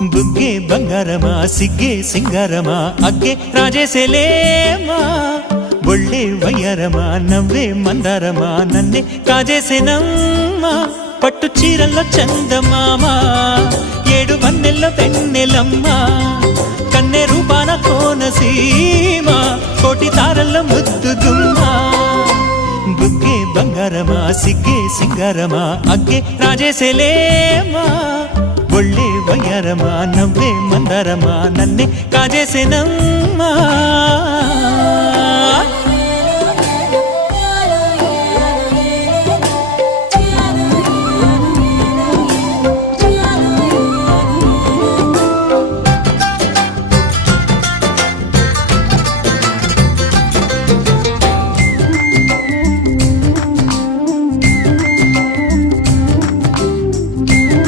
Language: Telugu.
బుగ్గే బంగారమా సిగ్గే సింగారమా అగ్గే రాజేసేలేమా ఒళ్ళే వయ్యారమా నవ్వే మందారమా నన్నే కాజేసేనమ్మా పట్టు చీరల్లో చందమామా ఏడు వన్నెల్లో వెన్నెలమ్మా కన్నె రూపాన కోనసీమా కోటి తారల్లో ముద్దుగుమ్మా బుగ్గే బంగారమా సిగ్గే సింగారమా అగ్గే రాజేసేలేమా ఒళ్ళే వయ్యారమా నవ్వే మందారమా నన్నే కాజేసేనమ్మా